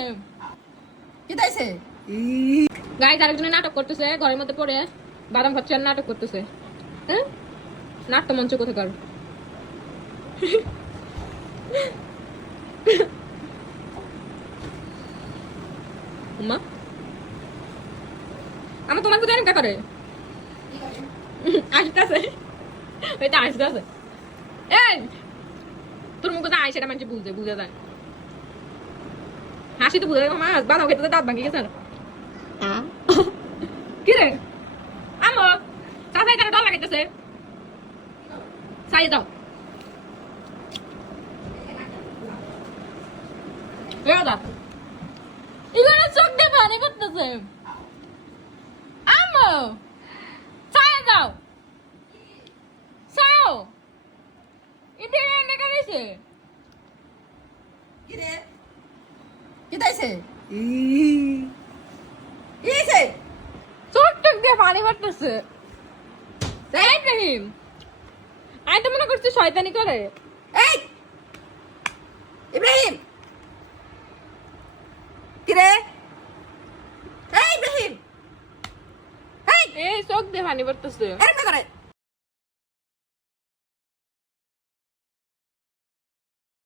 পড়তেছে কি তাইছে গাইস আরেকজনে নাটক করতেছে ঘরের মধ্যে পড়ে বাদাম খাচ্ছে আর নাটক করতেছে হ্যাঁ নাট্য মঞ্চ কোথাকার মা আমার তোমার কোথায় কা করে আসতেছে ওইটা আসতেছে এই তোর মুখ কোথায় সেটা মানুষ বুঝে যায় হাসি তো বুঝে মা বানাও খেতে দাঁত ভাঙি গেছে কি রে আমো চাচাই তারা ডর লাগাইতেছে সাই দাও দাদা এগুলো চোখ দিয়ে পানি পড়তেছে আমো সাই দাও সাও এটা এনে করেছে কি রে কি তাইছে ইসে চোখ টক দিয়ে পানি পড়তেছে তাই রহিম আমি তো মনে করছি শয়তানি করে এই ইব্রাহিম কি রে এই ইব্রাহিম এই এই চোখ দিয়ে পানি পড়তেছে এরকম করে